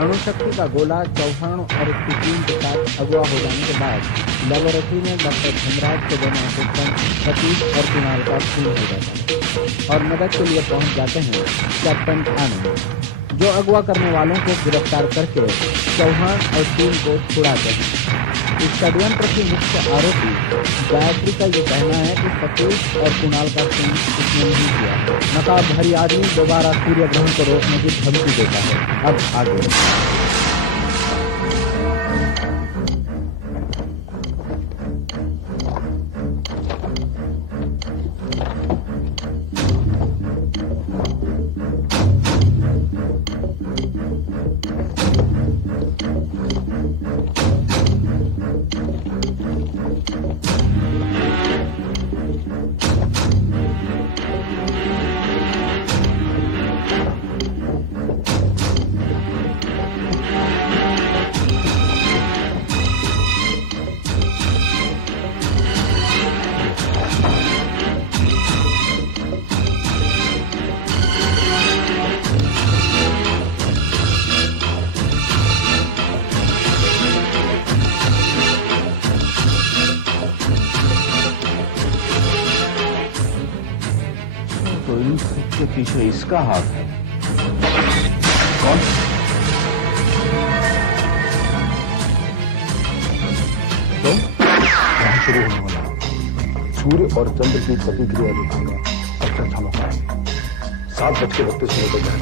अणुशक्ति का गोला चौहान और उसकी टीम के साथ अगवा हो जाने के बाद लेबोरेटरी में डॉक्टर धनराज के दोनों असिस्टेंट सतीश और कुणाल का खून हो जाता है और मदद के लिए पहुंच जाते हैं कैप्टन थाने, जो अगवा करने वालों को गिरफ्तार करके चौहान और टीम को छुड़ाते हैं। इस षड्यंत्र की मुख्य आरोपी गायत्री का ये कहना है कि सतीश और कुणाल का खून उसने नहीं किया। नकाबधारी आदमी दोबारा सूर्य ग्रहण को रोकने की धमकी देता है। अब आगे के पीछे इसका हाथ है। कौन? तो शुरू होने वाला सूर्य और चंद्र की प्रतिक्रिया दिखाएगा। अच्छा मौका है। 7:32 पर शुरू होता है।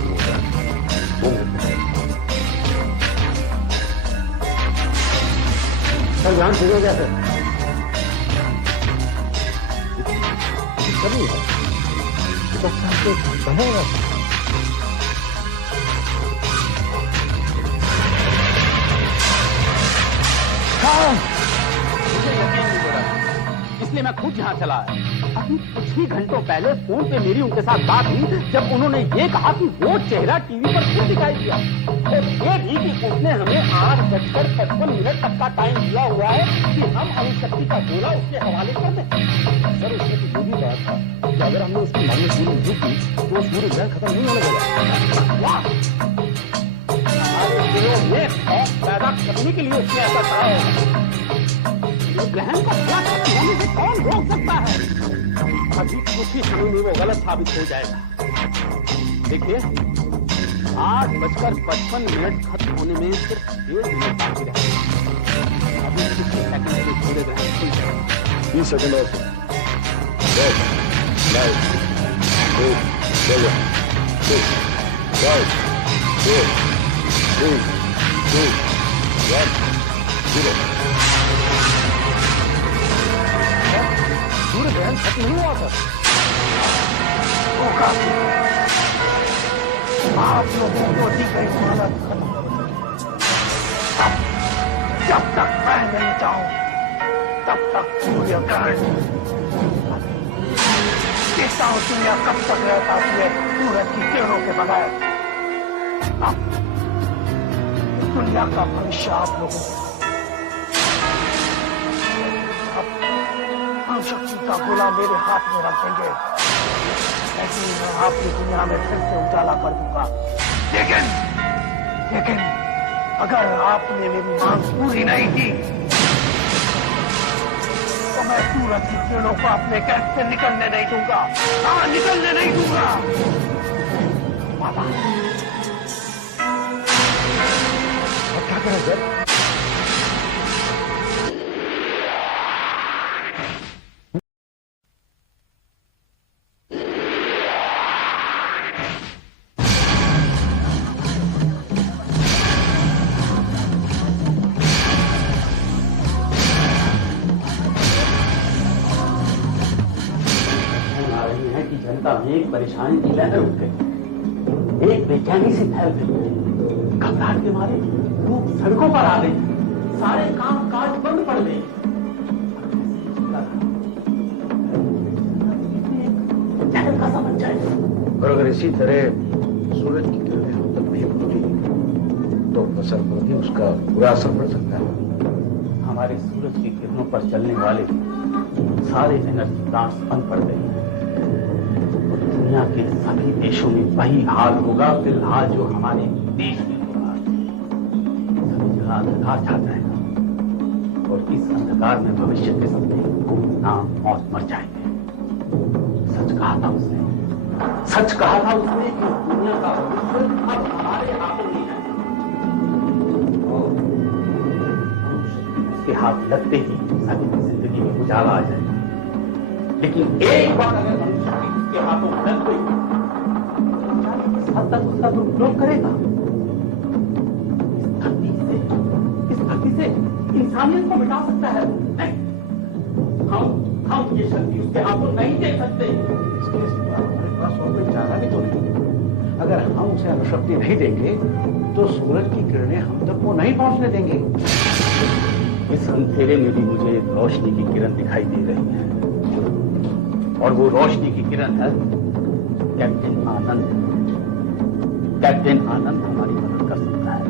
2 मिनट सर ध्यान शुरू हो गया सर। कभी है बनेगा। मुझे यकीन नहीं हो रहा, इसलिए मैं खुद यहाँ चला है। अभी कुछ ही घंटों पहले फोन पे मेरी उनके साथ बात हुई, जब उन्होंने ये कहा कि वो चेहरा टीवी पर फिर दिखाई दिया। और ये भी कि उसने हमें 8:55 तक का टाइम दिया हुआ है कि हम अणुशक्ति का गोला उसके हवाले कर दें। सर उसमें तो ये भी बात था कि अगर हमने उसकी मांगे पूरी नहीं की तो वो सूर्य ग्रहण खत्म नहीं होने देगा। हमारे दिलों में खौफ पैदा करने के लिए उसने ऐसा कहा होगा। ग्रहण को क्या खत्म होने से कौन रोक सकता है? अभी कुछ ही समय में वो गलत साबित हो जाएगा। देखिए 8:55 खत्म होने में सिर्फ 1 मिनट बाकी रहेगा। अभी कुछ ही सेकंड में सूर्य ग्रहण खुल जाएगा। 20 सेकंड और 10 9 8 7 6 5 4 3 2 1 0। सूर्य ग्रहण खत्म नहीं हुआ सर। आप लोगों को दी गई मोहलत खत्म हो गई। जब तक मैं नहीं जाऊं तब तक सूर्य ग्रहण। देखता हूं दुनिया कब तक रह पाती है सूरज की किरणों के बगैर। दुनिया का भविष्य आप लोगों को। अणुशक्ति का गोला मेरे हाथ में रख देंगे, ऐसे ही मैं आपकी दुनिया में फिर से उजाला कर दूंगा। लेकिन अगर आपने मेरी मांग पूरी नहीं की तो मैं सूरज की किरणों को अपने कैद से निकलने नहीं दूंगा। हाँ, निकलने नहीं दूंगा। बाबा क्या करें सर? एक परेशानी की लहर उठ गई। एक बेचैनी सी फैल गई। घबराहट के मारे लोग सड़कों पर आ गए। सारे काम काज बंद पड़ गए। चैनल का समझ जाए। और अगर इसी तरह सूरज की किरणें हम तक नहीं पहुंची तो फसल पर भी उसका बुरा असर पड़ सकता है। हमारे सूरज की किरणों पर चलने वाले सारे एनर्जी प्लांट्स बंद पड़ गए। दुनिया के सभी देशों में वही हाल होगा फिलहाल जो हमारे देश में होगा। अंधकार छा जाएगा और इस अंधकार में भविष्य के सपने नाम मौत मर जाएंगे। सच कहा था उसने कि दुनिया का भविष्य अब हमारे हाथों में है। उसके हाथ लगते ही सभी की जिंदगी में उजाला आ जाएगा। लेकिन एक बार अगर मनुष्य उसके हाथों में लग गई इस हद तक उसका दुरुपयोग करेगा। इस धरती से इंसानियत को मिटा सकता है। नहीं, हम ये शक्ति उसके हाथों नहीं दे सकते। इसके सिवा हमारे पास और कोई चारा भी तो नहीं। अगर हम उसे अणुशक्ति नहीं देंगे तो सूरज की किरणें हम तक वो नहीं पहुंचने देंगे। इस अंधेरे में भी मुझे एक रोशनी की किरण दिखाई दे रही है और वो रोशनी की किरण है कैप्टन आनंद। कैप्टन आनंद हमारी मदद कर सकता है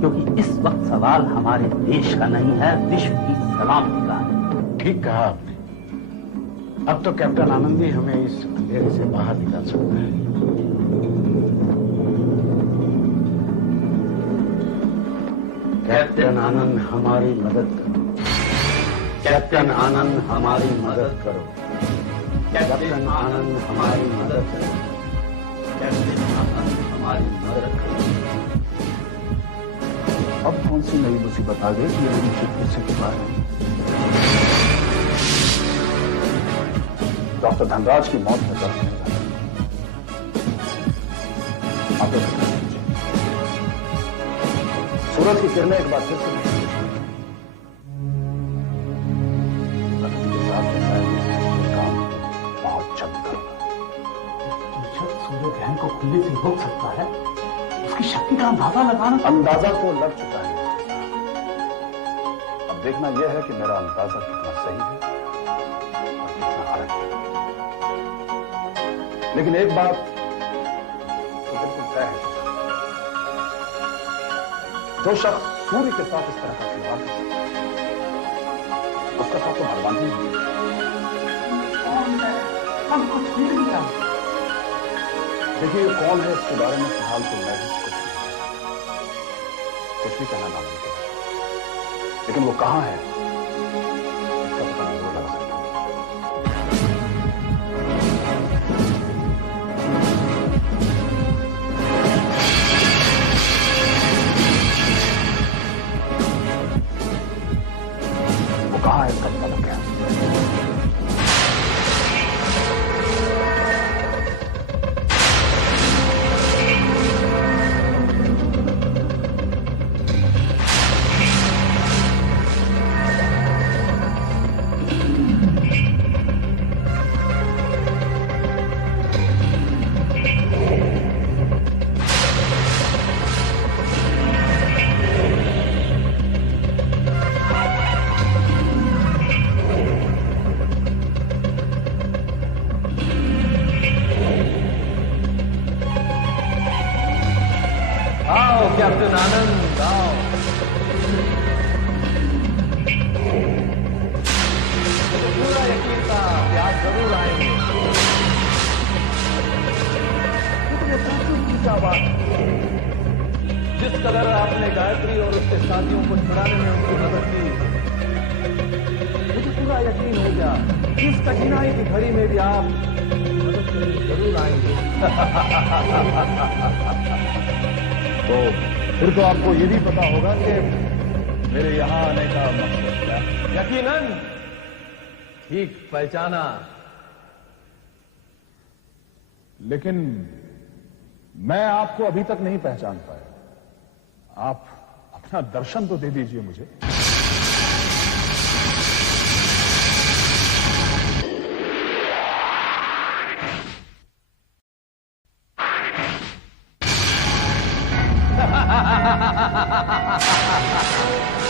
क्योंकि इस वक्त सवाल हमारे देश का नहीं है, विश्व की सलामती का है। ठीक कहा आपने। अब तो कैप्टन आनंद ही हमें इस अंधेरे से बाहर निकाल सकता है। कैप्टन आनंद हमारी मदद करो। कैप्टन आनंद हमारी मदद करो। कैप्टन आनंद हमारी मदद करो। कैप्टन आनंद हमारी मदद करो। अब कौन सी नई मुसीबत आ गई कि ये मेरी शिफ्ट से के बारे में? डॉक्टर धनराज की मौत में दर्द नहीं लगा। आप लोग सूरज की किरणें एक बार फिर से काम बहुत जल्द करूंगा। सूर्य ग्रहण को खुलने से रोक सकता है, उसकी शक्ति का अंदाजा तो लग चुका है। अब देखना यह है कि मेरा अंदाजा कितना सही है और कितना गलत है। लेकिन एक बात तो बिल्कुल तय है, जो शख्स सूर्य के साथ इस तरह का खिलवाड़ कर सकता है उसका साथ तो भगवान ही है। हम कुछ नहीं जानते। देखिए ये कौन है इसके बारे में फिलहाल तो मैं भी कुछ भी कहना नामुमकिन है, लेकिन वो कहां है इसका पता नहीं लगा सकता। वो कहां है इसका पता लग गया। कैप्टन आनंद आओ। पूरा यकीन था कि आप जरूर आएंगे। क्या बात, जिस कदर आपने गायत्री और उसके साथियों को छुड़ाने में उनकी मदद की, मुझे पूरा यकीन हो गया कि इस कठिनाई की घड़ी में भी आप मदद के लिए जरूर आएंगे। तो फिर तो आपको ये भी पता होगा कि मेरे यहां आने का मकसद क्या है। यकीनन ठीक पहचाना। लेकिन मैं आपको अभी तक नहीं पहचान पाया। आप अपना दर्शन तो दे दीजिए मुझे।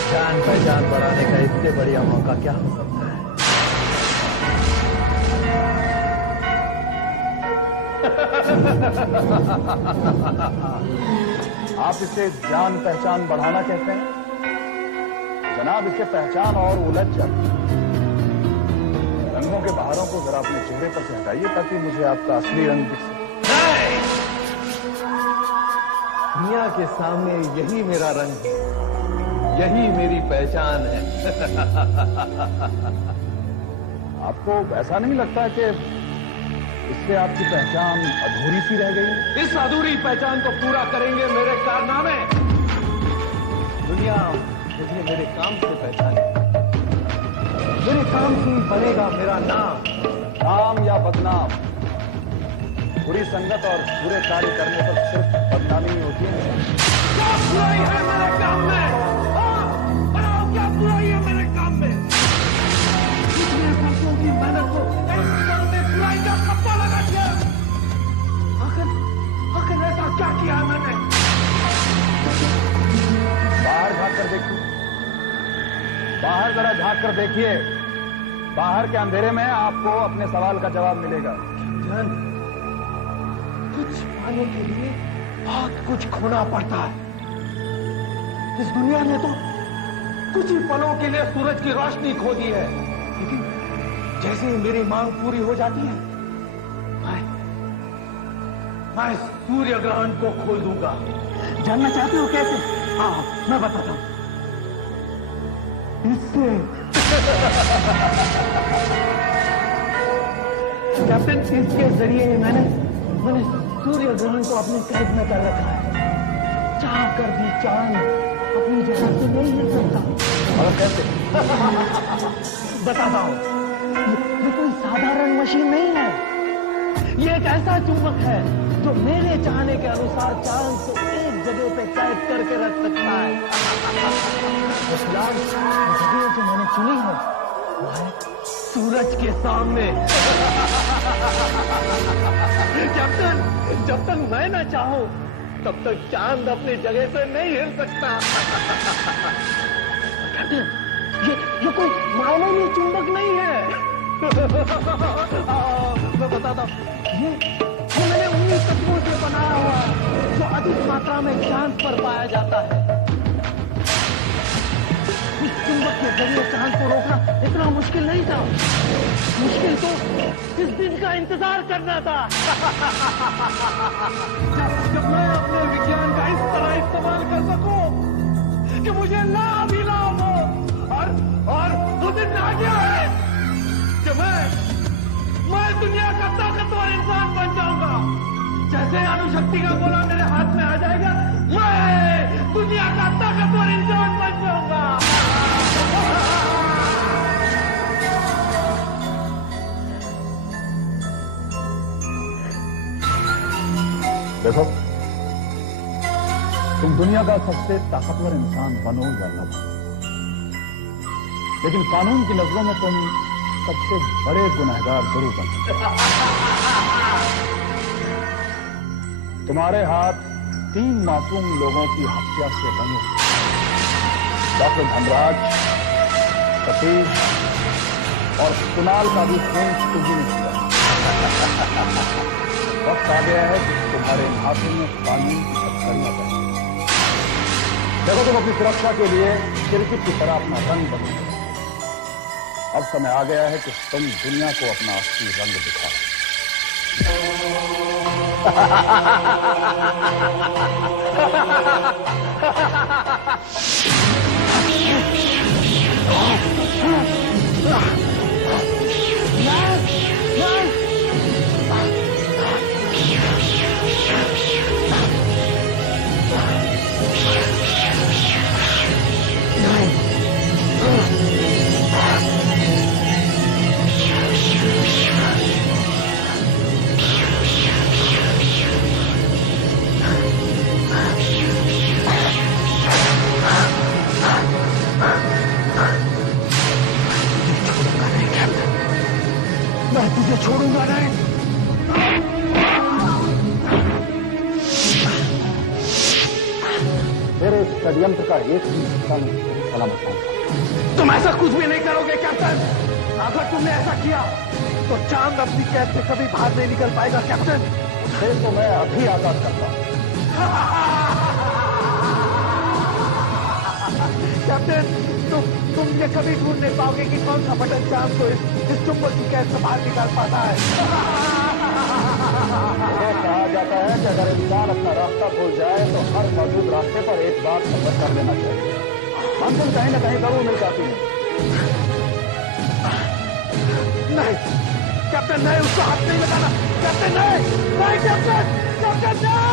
जान पहचान बढ़ाने का इससे बढ़िया मौका क्या हो सकता है। आप इसे जान पहचान बढ़ाना कहते हैं जनाब। इसके पहचान और उलझ जाती है। रंगों के बहारों को जरा अपने चेहरे पर से हटाइए ताकि मुझे आपका असली रंग दिख सके। दुनिया के सामने यही मेरा रंग है। यही मेरी पहचान है। आपको ऐसा नहीं लगता कि इससे आपकी पहचान अधूरी सी रह गई? इस अधूरी पहचान को पूरा करेंगे मेरे कारनामे। दुनिया मुझे मेरे काम से पहचाने, मेरे काम से ही बनेगा मेरा नाम। नाम या बदनाम, बुरी संगत और बुरे कार्य करने पर सिर्फ बदनामी ही होती है। क्या बुराई है मेरे काम में? बताओ क्या बुराई है मेरे काम में? इतने वर्षों की मेहनत को एक पल में बुराई का ठप्पा लगा दिया। आखिर ऐसा क्या किया है मैंने? बाहर झांक कर देखिए, बाहर जरा झांक कर देखिए। बाहर के अंधेरे में आपको अपने सवाल का जवाब मिलेगा। कुछ पाने के लिए बहुत कुछ खोना पड़ता है। इस दुनिया ने तो कुछ ही पलों के लिए सूरज की रोशनी खो दी है, लेकिन जैसे ही मेरी मांग पूरी हो जाती है, मैं सूर्य ग्रहण को खोल दूंगा। जानना चाहते हो कैसे? हाँ, मैं बताता हूं। इससे कैप्टन, इसके जरिए मैंने सूर्य ग्रहण को अपने कैद में कर रखा है। चाह कर भी चांद अपनी जगह से नहीं हिल सकता। और कैसे? बताता हूं। ये कोई साधारण मशीन नहीं है। ये एक ऐसा चुंबक है जो मेरे चाहने के अनुसार चांद को एक जगह पे कैद करके रख सकता है। जगह जो मैंने चुनी है वो है सूरज के सामने। कैप्टन, जब तक मैं ना चाहूं तब तक चांद अपनी जगह से नहीं हिल सकता। कैप्टन, ये कोई मामूली चुंबक नहीं है। मैं बताता हूं, ये मैंने उन्हीं तत्वों से बनाया हुआ है जो अधिक मात्रा में चांद पर पाया जाता है। इस चुंबक के जरिए चांद को रोकना इतना मुश्किल नहीं था। मुश्किल तो इस दिन का इंतजार करना था जब मैं अपने विज्ञान का इस तरह इस्तेमाल कर सकूं कि मुझे लाभ ही लाभ हो। और वो दिन आ गया है कि मैं दुनिया का ताकतवर इंसान बन जाऊंगा। जैसे अणुशक्ति का गोला मेरे हाथ में आ जाएगा, मैं दुनिया का ताकतवर इंसान बन जाऊंगा। देखो, तुम दुनिया का सबसे ताकतवर इंसान बनो या न बनो, लेकिन कानून की नजरों में तुम सबसे बड़े गुनहगार जरूर बनो। तुम्हारे हाथ 3 मासूम लोगों की हत्या से बने। डॉक्टर धनराज, सतीश और कुणाल का भी खून तुम्ही ने किया। वक्त आ गया है कि तुम्हारे हाथों में कानून की हथकड़ियां बने। देखो, तुम अपनी सुरक्षा के लिए क्रिकेट की तरह अपना रंग बदलो। अब समय आ गया है कि तुम दुनिया को अपना असली रंग दिखाओ। मैं तुझे छोड़ूंगा नहीं। मेरे षड्यंत्र का एक भी हिस्सा में सलामत पहुंचा। तुम ऐसा कुछ भी नहीं करोगे कैप्टन। अगर तुमने ऐसा किया तो चांद अपनी कैद से कभी बाहर नहीं निकल पाएगा कैप्टन। फिर तो मैं अभी आजाद करता हूं। कैप्टन, तुम ये कभी ढूंढ नहीं पाओगे कि कौन सा बटन चांद को इस चुंबक की कैद से बाहर निकाल पाता है। कहा जाता है कि अगर इंसान अपना रास्ता भूल जाए तो हर मौजूद रास्ते पर एक बार सफर कर लेना चाहिए। हम तुम कहीं ना कहीं जरूर मिल जाती हैं। नहीं कैप्टन, नहीं, उसको हाथ नहीं लगाना कैप्टन, नहीं नहीं कैप्टन, कैप्टन नहीं।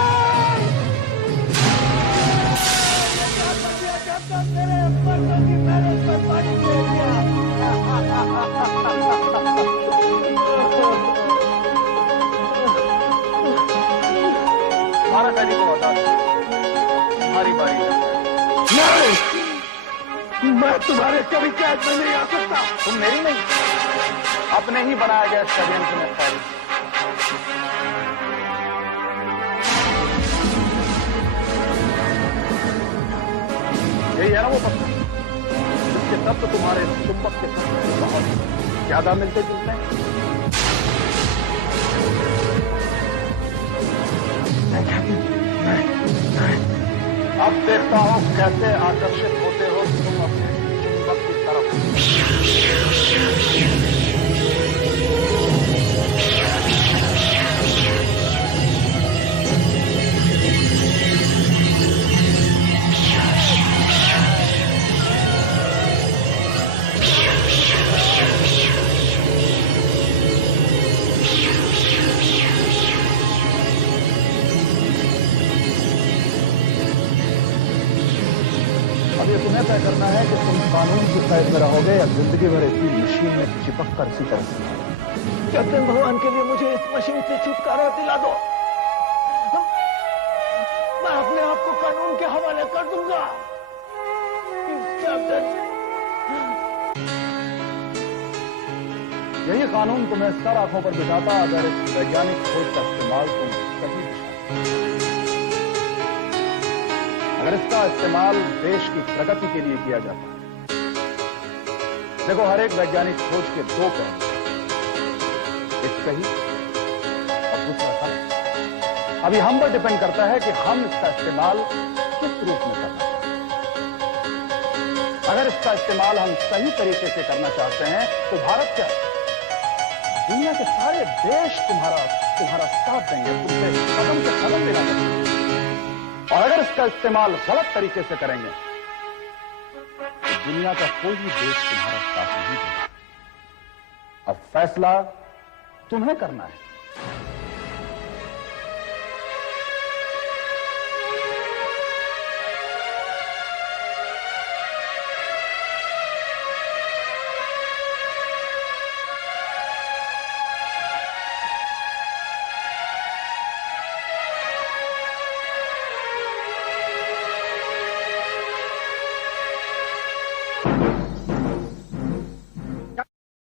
कैप्टन मेरे मरने की मेहनत पर पानी फेर दिया। हमारा सैनिक को बता दो, हमारी बारी है। नहीं, मैं तुम्हारे कभी कैद में नहीं आ सकता। तुम मेरी नहीं, अपने ही बनाया गया षड्यंत्र में फैली। यही है ना वो पत्थर जिसके तत्व तुम्हारे चुंबक के तत्व से बहुत ज्यादा मिलते जुलते हैं। अब देखता हूं कैसे आकर्षित होते हो तुम अपने चुंबक की तरफ। अब ये तुम्हें तय करना है कि तुम कानून की कैद में रहोगे या जिंदगी भर इसी मशीन में चिपक कर इसी तरह से। कैप्टन, भगवान के लिए मुझे इस मशीन से छुटकारा दिला दो। मैं अपने आप को कानून के हवाले कर दूंगा। कैप्टन, यही कानून तुम्हें सर आंखों पर बिठाता अगर इस वैज्ञानिक खोज का इस्तेमाल तुम सही दिशा। अगर इसका इस्तेमाल देश की प्रगति के लिए किया जाता है। देखो, हर एक वैज्ञानिक खोज के दो पहलू, एक सही और दूसरा गलत। अभी हम पर डिपेंड करता है कि हम इसका इस्तेमाल किस रूप में करना चाहते हैं। अगर इसका इस्तेमाल हम सही तरीके से करना चाहते हैं तो भारत क्या, दुनिया के सारे देश तुम्हारा साथ देंगे, तुमसे कदम से कदम मिलाएंगे। और अगर इसका इस्तेमाल गलत तरीके से करेंगे तो दुनिया का कोई भी देश तुम्हारा साथ नहीं देगा। अब फैसला तुम्हें करना है।